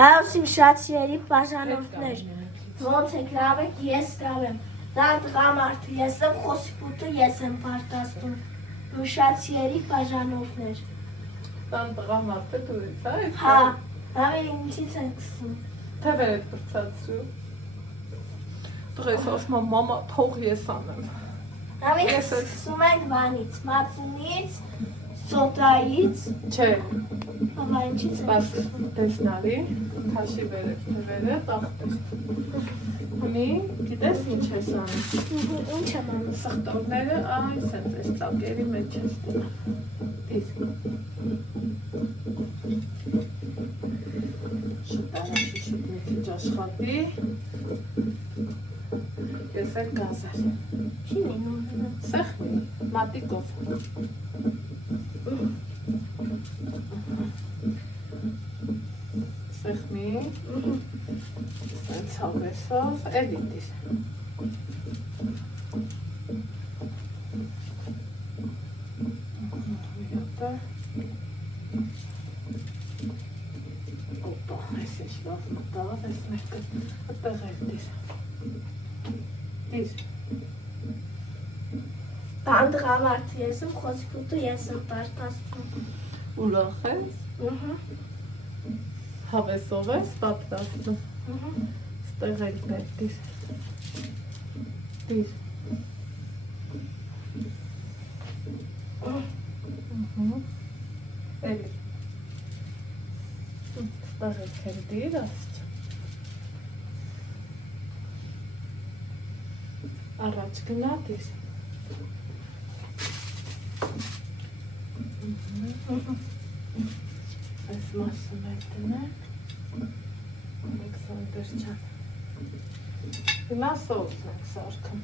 Բարոսիմ շատ սիրելի բաժանորդներ, ոնց եք լավ եք, ես լավ եմ, դա տղամարդը, ես եմ Խոսիպուտը, ես եմ պարտաստում, ու շատ սիրելի բաժանորդներ։ Տան տղամարդը դուրից, այս։ Հա, հավեր ինչից ենք սկսում։ Թե վեր էդ բրծացրու։ Տղես ասում եմ, մամա, թող ես անեմ։ Հավեր սկսում ենք բանից, մածունից, սոտայից։ Չէ։ Հավա ինչից ենք սկսում։ Տեսնալի, թաշի վերև, թե վերև, աղբեր։ Ունի, գիտես ինչ ես անում։ Ինչ եմ անում։ Սխտորները, այս են ձեզ ծակերի մեջ ես դնում։ Դիս։ Շտարաշի շուտ մի քիչ աշխատի։ Ես էլ գազար։ Չի լինում։ Սեղմի, մատիկով։ Սեղմի, սենց հավեսով, էլի դիր։ Յոտը։ Օպա, այս է շվավ մտավ, այս մեկը ատեղ էլ դիր։ Դիր։ Տան տղամարդը ես եմ, Խոսիպուտը ես եմ պարտաստում։ Ուրախ ես։ Հավեսով ես պատրաստում։ Ստեղ էլ դիր։ Դիր։ Էլի։ Ստեղ էլ դիր, ասչ։ Առաջ գնա դիր։ Այս մասը մեր տնենք, Ալեքսանդր չան։ Հիմա սովս ենք սարքում,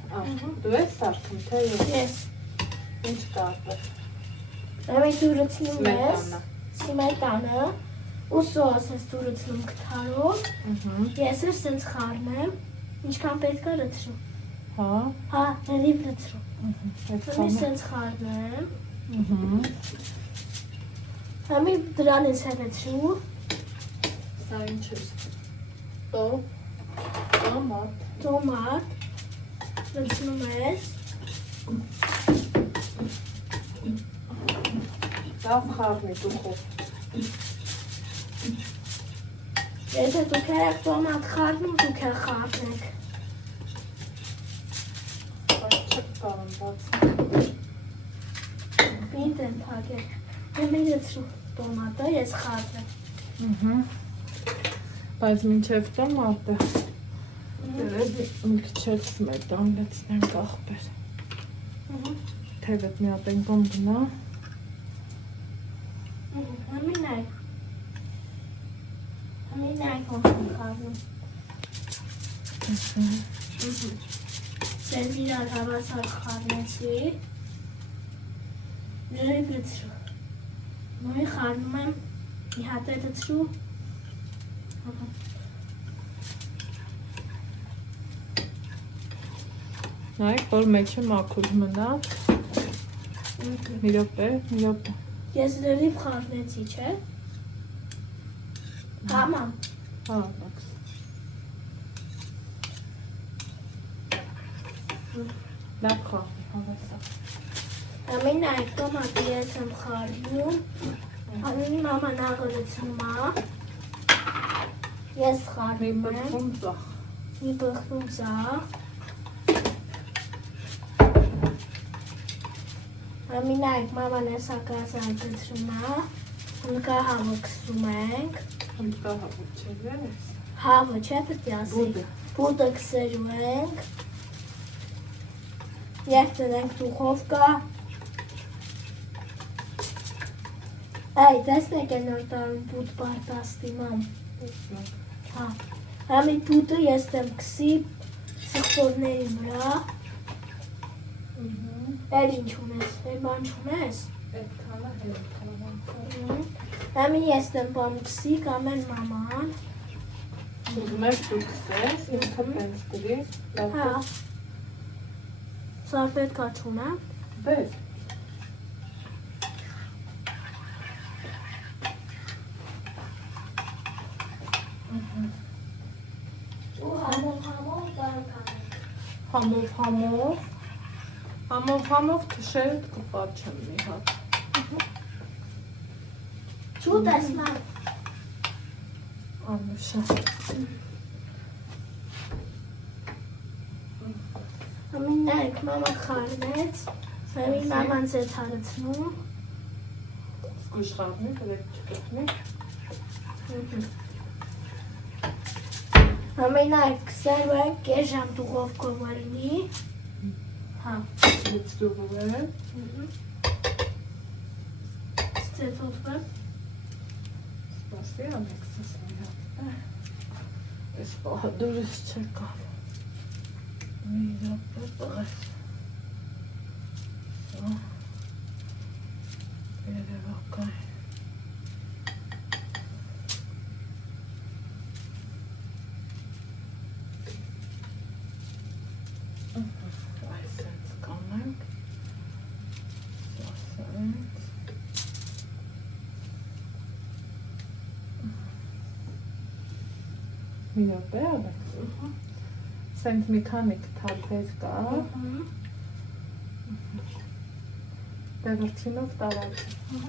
դու ես սարքում, թե Ես։ ինչ կարպեր։ Ամի դուրացնում ես, սիմետանը, ու սոս ես դուրացնում կթարով, ես էր սենց խարնեմ, ինչքան պետք է լծրում։ Հա, նելիվ լծրում։ Ամի սենց խարնեմ, ամի դրան ես է լծրում, Սա ինչ ես, տոմատ, տոմատ, լծնում ես, լավ խարնի դուխով, եթե դուք եք տոմատ խարնում, դուք է խարնեք։ բայց չեք կարում բաց։ Պինտ են թագել, ամի լծրում տոմատը, ես խարնեմ։ Բայց մինչև տոմատը, երևի մի քիչ էլ սմետան լցնենք աղբեր։ Թևդ մի հատ ենքում գնա։ Ամին այք ոնց են խարնում։ Սենց իրար հավասար խարնեցի, ժրիվ լծրու։ Նույն խարնում եմ, մի հատ է լծրու, Նայք, որ մեջը մաքուր մնա։ Մի րոպե։ Ես լրիվ խարնեցի, չէ։ Հա, մամ։ Հա, լաքս։ Լավ խաղի, հավեսա։ Ամին այք տոմատը ես եմ խարնում, ամինի մաման աղրեցնում ա, ես Մի խարնում եմ, բխում ծախ։ մի բխնում ծախ, ամին այք մաման ես ակասար գծրում ա, հնկա հավը կսում ենք, Հմկա հավը չէ վեր ես։ հավը չէ պրտի ասի, Բուդը։ բուդը կսերում ենք, և տնենք դուխովկա, այ տեսնեք են որ տարում բուդ պարտաստի մամ, հա, համի բուդը ես դեմ կսի սխտորների մրա, էլ ինչ ունես, էլ բան չունես, Այդ քանը հետ քանը։ համի ես դեմ բան կսի կամեն մաման, Մեր դու կսես, ինքը պենց դրիր, հա, սարվետկա չունեմ, բեր։ Ու համով բանկանենք։ Համով թշերդ կպաչեմ մի հատ։ Չու տեսնալ։ Անուշա։ Ամինայք մամա խարնեց, սարի մաման ձետ հարցնում։ Զգույշ խարնի, կրեք չկրտնի։ Ամենայք սերվը կեր ժամ դուղովկով արնի։ Հա։ Լիծ դուղով է։ Ստեցոտվը։ Սպասի ամեքսս մի հատ։ Ես պահը դուրս չեկավ։ Միրապը պղես։ Երևակայ։ Այսենց կանենք։ Սասենց։ Միրապը ամեքս։ Սենց մի քանի կթալվեր կա։ Դեղրցինով տարածի։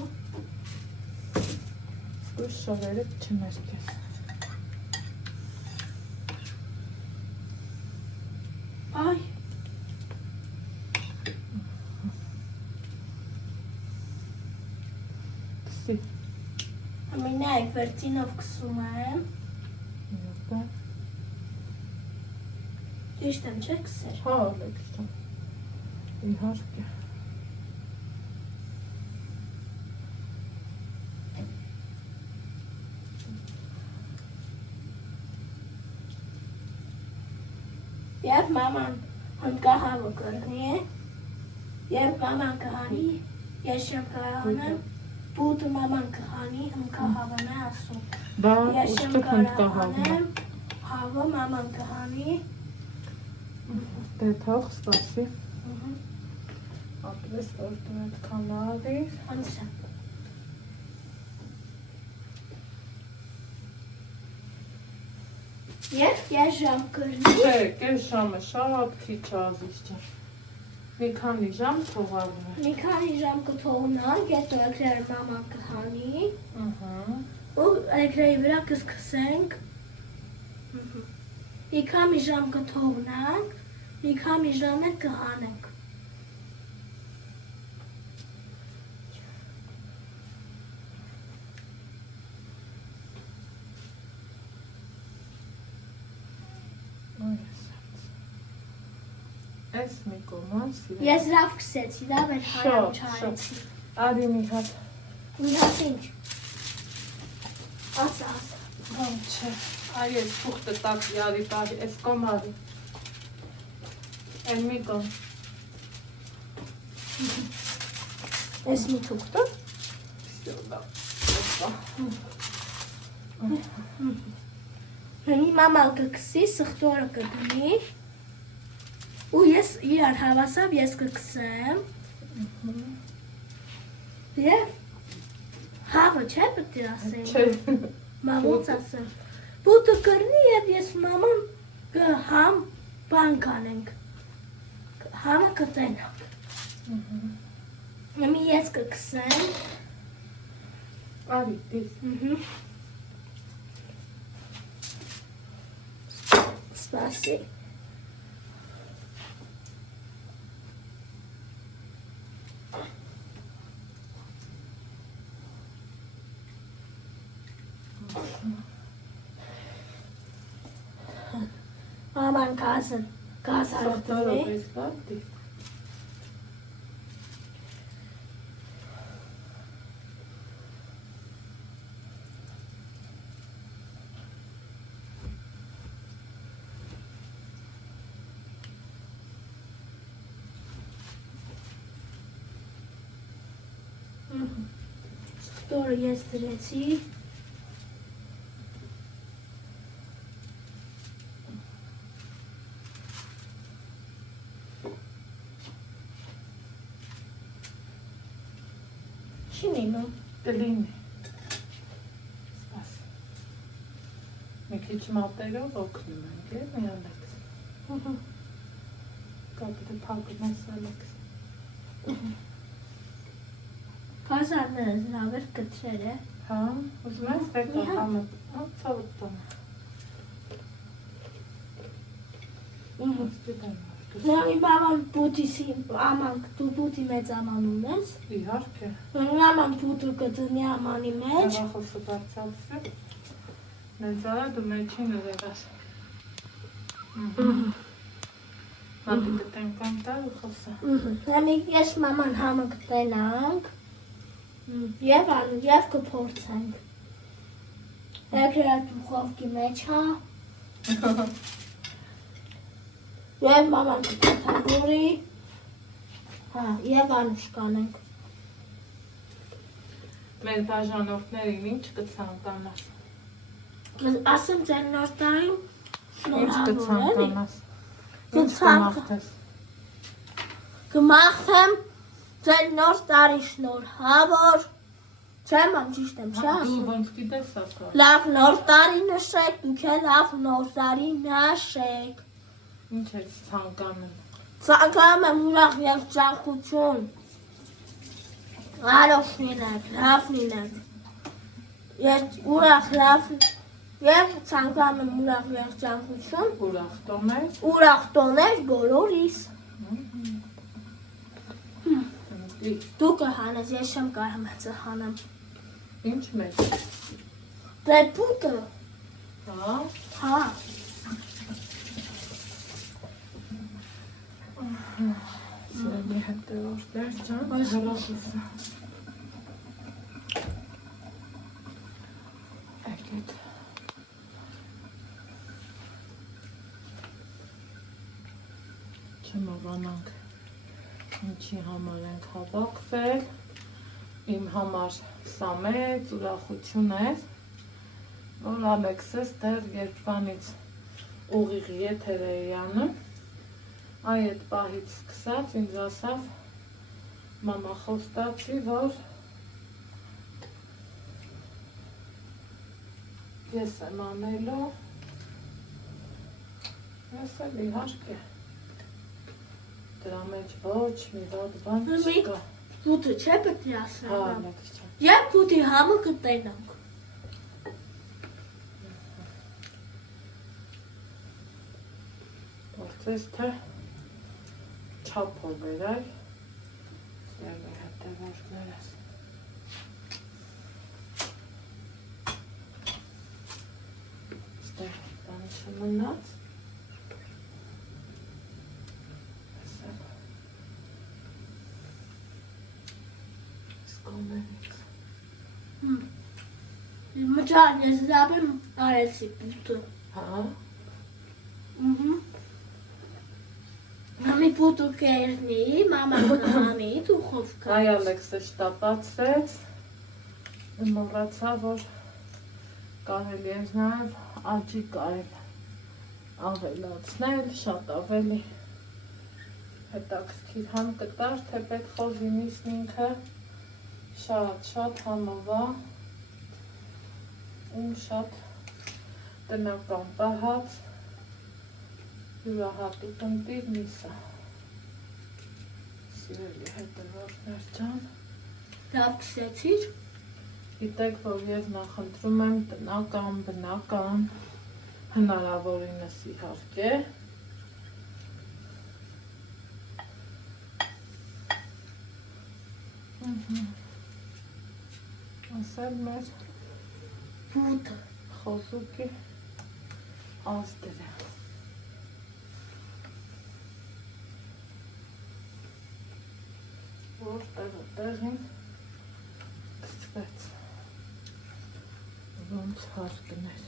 Զգույշ շողերը չներկես։ Այ։ Կսի։ Ամենայք վերցինով կսում եմ։ Միրապը։ Ճիշտ եմ չէ կսեր։ Հա, լեքստան։ Իհարկե։ Եվ մաման հմկահավը կրնի է, և մաման կհանի, ես շեմ կարանեմ, բուտը մաման կհանի, հմկահավն է ասում։ Դա Ես շեմ ուշտը հմկահավն է։ կարանեմ, հավը մաման կհանի, Դե թող սպասի։ Ապրես որ դու այդքան լավիր։ անցը։ Եվ ես ժամ կրնի, Չէ, կես ժամը շատ քիչ ազիս չէ։ Մի քանի ժամ թողալու է։ մի քանի ժամ կթողնանք, ես էկրայր մաման կհանի, ու էկրայի վրա կսկսենք, մի քանի ժամ կթողնանք, մի քանի ժամ էլ կհանենք։ Այս մի կոման սիրեմ։ Ես լավ կսեցի, լավ էր հարամ չարեցի։ Արի մի հատ։ Մի հատ ինչ։ Ասա։ Բան չէ։ Այ ես թուղթը տակ յարի պահի, այս կոմ արի։ Են մի կոմ։ Ես մի թուղթը։ Հնի մաման կքսի, սխտորը կգնի, ու ես իրար հավասավ ես կքսեմ, և հավը չէ պտի ասեմ, Չէ։ մամոց ասեմ, բուտը կրնի և ես մաման կհամ բան կանենք, համը կտենանք, նմի ես կքսեմ, Արի, դիս։ սպասի, Maman gazın, gaz Սխտորը aradı. պես բան դիս։ Doğru gezdireci. Şimdi mi? Կլինի։ Սպաս։ Մի քիչ մատերով օգնում ենք, է՞, մի Ալեքս։ Կապը փակում ես Ալեքս։ Կազարները լավ էր կտրեր է։ Հա, ուզում ես վեկա համը, ծավուտ տան։ Նամի բավան պուտիսի ամանք, դու պուտի մեծ ամանում ես։ Իհարկե։ Նաման պուտու կտնի ամանի մեջ։ Հեղախոսը բարձացրի։ Նեզարա դու մեջին ուղեղաս։ Մատի դտեն կանտար ու խոսա։ Նամի ես մաման համը կտենանք և կփորձենք։ Եկրատ ուխովքի մեջ հա։ Եվ մաման կպատավորի, հա, և անուշ կանենք։ Մեր բաժանորդներին ինչ կցանկանաս։ Ասեմ ձեր նոր տարին Ինչ կցանկանաս։ Ինչ կմաղթես։ Կմաղթեմ ձեր նոր տարի շնորհավոր։ Չեմ ամ ճիշտ եմ, շա Դու ոնց գիտես ասա։ լավ նոր տարի նշեք, դուք էլ լավ նոր տարի նշեք։ Ինչ ես ցանկանում։ Ցանկանում եմ ուրախ երջանկություն։ Արով լինեք, լավ լինեք։ Ուրախ լավ և ցանկանում եմ ուրախ երջանկություն։ Ուրախ տոներ։ Ուրախ տոներ բոլորիս։ Դու կհանես, ես չեմ կարող մեծը հանեմ։ Ինչ մեծ։ Դե պուտը։ Հա։ Հա։ Սերելի հետևորդներ ջան, հեռախոսը։ Եկեք։ Չմոռանանք ինչի համար ենք հավաքվել։ Իմ համար սա մեծ ուրախություն է, որ Ալեքսս դեռ երբանից ուղիղ եթեր է անում։ Այդ պահից սկսած ինձ ասավ մամա խոստացի, որ ես եմ անելու, ես էլ իհարկե դրա մեջ ոչ մի վատ բան չկա։ Պուտը չէ պետք է Հա, ասեմ։ Ալեքս ջան։ Եվ պուտի համը կտենանք։ Որպես թե չափով վերայ, սերելի հետևորդներս։ Ստեղ բան չմնաց։ Մջան ես լավ եմ արեցի պուտը։ Հա։ Մամի պուտը կերնի, մամա կհանի, դուխով կա։ Այ Ալեքսը շտապացրեց, մոռացա, որ կարելի է նաև աճի կարել ավելացնել, շատ ավելի հետաքրքիր համ կտար, թեպետ խոզինիսն ինքը շատ համովա ու շատ տնական պահած յուրահատուկ ընտիր միսա։ Սիրելի հետևորդներ ջան, Լավ քսեցիր։ գիտեք, որ ես նախընտրում եմ տնական, բնական, հնարավորինս իհարկե։ Ասել մեր Պուտը։ խոզուկի ազդրը։ Որտեղին կցվեց, ոնց հարկներ։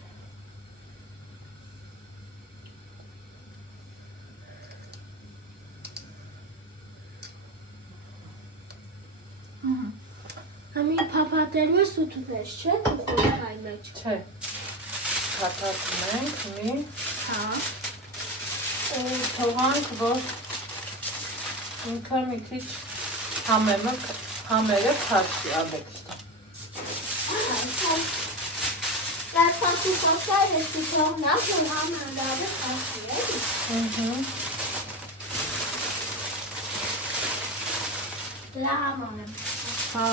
Համի պապատելու ես ու տուվես, չէ՞, խորքայ մեջ։ Չէ, կաթացում ենք մի Հա։ ու թողանք, որ ինքը մի քիչ համերը քաշի Ալեքսը։ Դասա Սասի խոսար ես թողնած որ համանդավը սասի էլի։ Լավ անեմ։ Հա։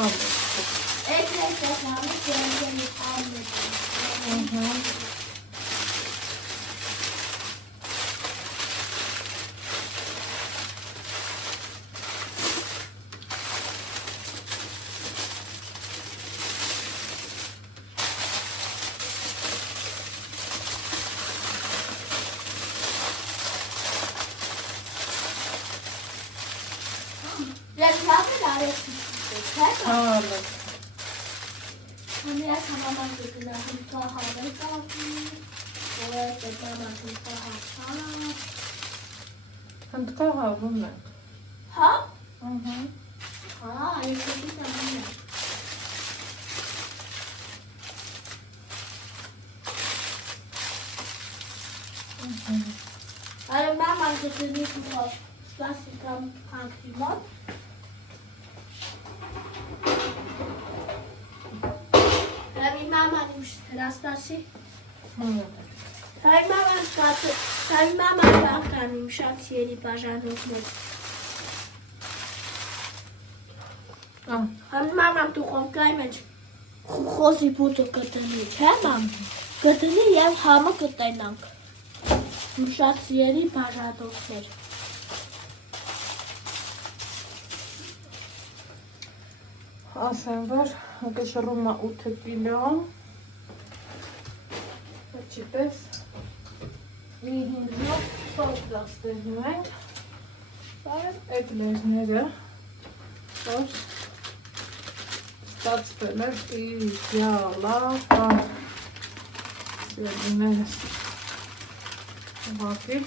Էս համը կերնի համը։ Ես լավ էլ արեցի, չէ՞։ Հա։ Համիակ համաման գտնա հունքա հավեր կավի, որ պետաման հունքա հապա։ Հնդկա հավում ենք։ Հա։ Հա։ Ես էդի տաման եմ։ Այո մաման գտնի հունքա սպասի կամ հանքի մոտ։ Ռավի մաման ուշ հրաստասի։ Հայ մաման բանկան իմ շատ սիրելի բաժանողներ։ Հայ մաման տուխովկայի մեջ խոզի բուտը կտնի, չէ մամ։ Կտնի և համը կտնանք։ Իմ շատ սիրելի բաժանողներ։ Ասեմ, որ գշռում է 8 կիլո, չիտես, մի 5-նով պոդկաստերում ենք, այդ լեզները, որ ստացվել է իդյալական սերիներս, ուղակի,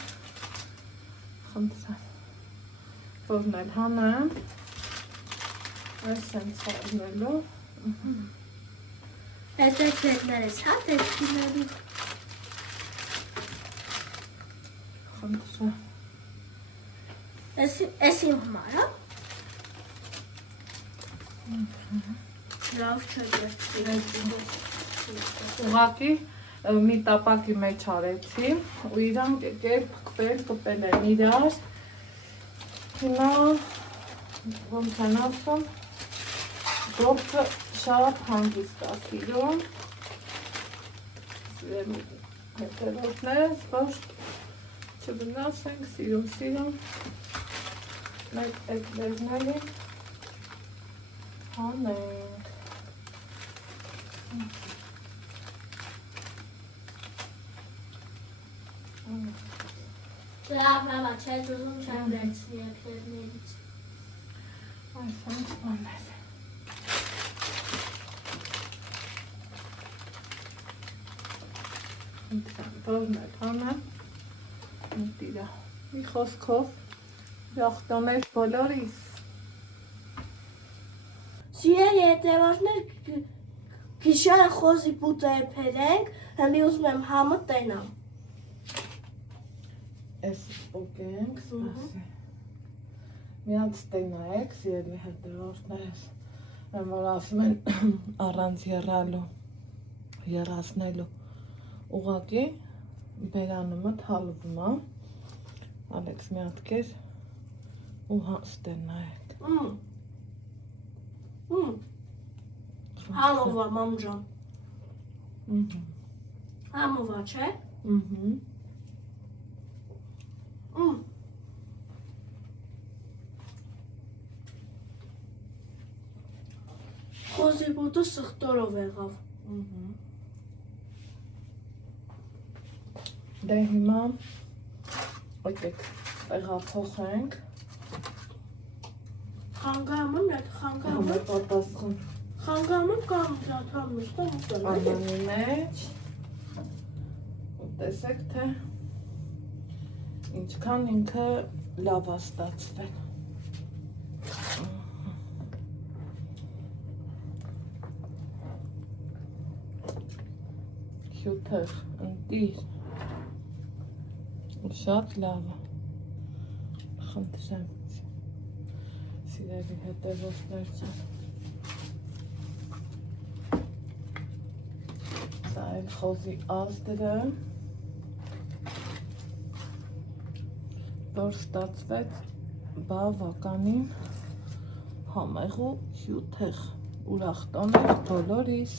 խնդրեմ, որն էլ հանեմ, այս են ծարնելով, Այդ էքներս հա տեքստիներու խնդրեմ, Էս իմ համար, հա? Լավ չէ ուղղակի մի տապակի մեջ արեցի ու իրանք եկել փկվել կպել են իրար հիմա ոնց են ասում գործը շատ հանգիստ է սիրում հետևորդներս որ չվնասենք սիրում մեկ այդ լեզների հանենք Լավ, մամա, չես ուզում չեմ վերցնի էքներներից այս ոնց բաներ որն էլ հանեմ միտիրա մի խոսքով յախտոներ բոլորիս Սիրելի հետևորդներ գիշերը խոզի բուտը էփերենք հմի ուզում եմ համը տենամ Ես ուկենք սպասի միած տենայեք սիրելի հետևորդներս որ ասում են առանց երասնելու ուղղակի բերանումը թալվում է Ալեքս մի հատ կեր ու ստենայեք Համովա մամջան Համովա չէ Խոզի բուտը սխտորով եղավ Դե հիմա եկեք տեղափոխենք Խանգամն է, խանգամն պատասխան Խանգամն կամ դաթան մստան ուտել Ալանի մեջ ու տեսեք թե ինչքան ինքը լավ է ստացվել հյութեր ընտիր շատ լավ է խնդրեմ սիրելի հետևորդներ չեն սա այլ խոզի ազդրը, որ ստացվեց բավականին համեղ ու հյութեղ, ուրախ տոներ բոլորիս։